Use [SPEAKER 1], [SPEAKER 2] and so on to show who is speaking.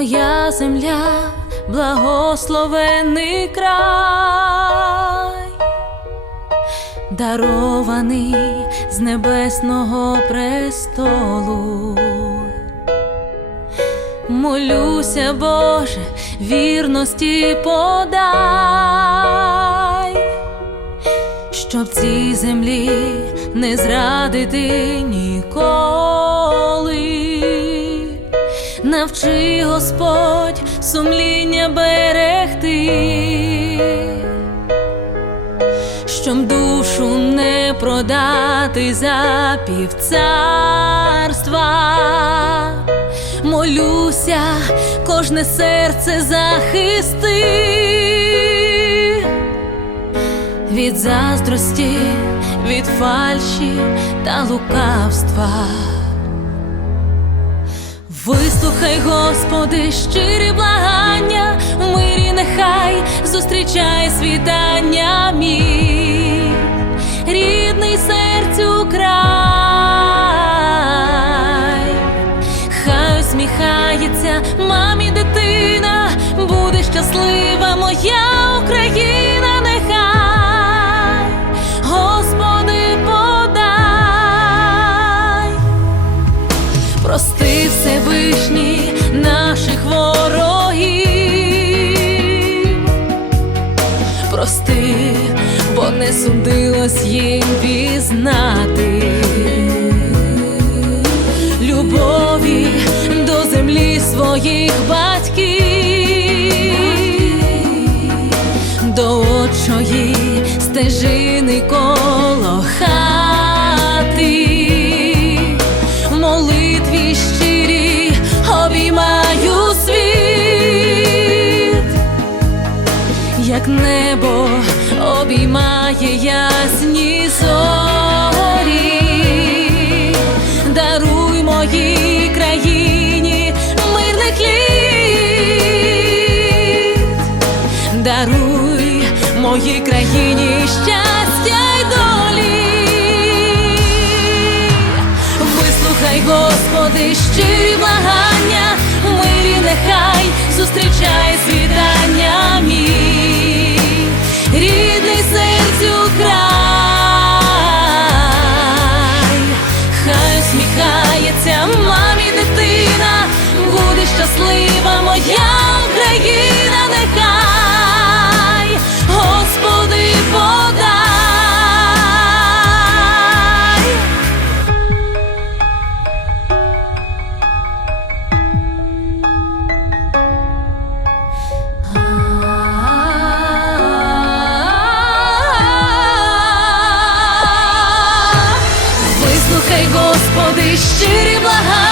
[SPEAKER 1] моя земля, благословений край, дарований з небесного престолу. Молюся, Боже, вірності подай, щоб цій землі не зрадити ніколи. Навчи Господь сумління берегти, щоб душу не продати за півцарства. Молюся, кожне серце захисти від заздрості, від фальші та лукавства. Вислухай, Господи, щирі благання, в мирі нехай зустрічає світання мій, рідний серцю край, хай усміхається мамі дитина, буде щаслива моя наших ворогів, прости, бо не судилось їм пізнати. Любові до землі своїх батьків, до отчої стежини коло як небо обіймає ясні зорі, даруй моїй країні мирних літ, даруй моїй країні щастя й долі. Вислухай, Господи, щирі благання, щаслива моя Україна, нехай, Господи, подай. Вислухай, Господи, щирі благання.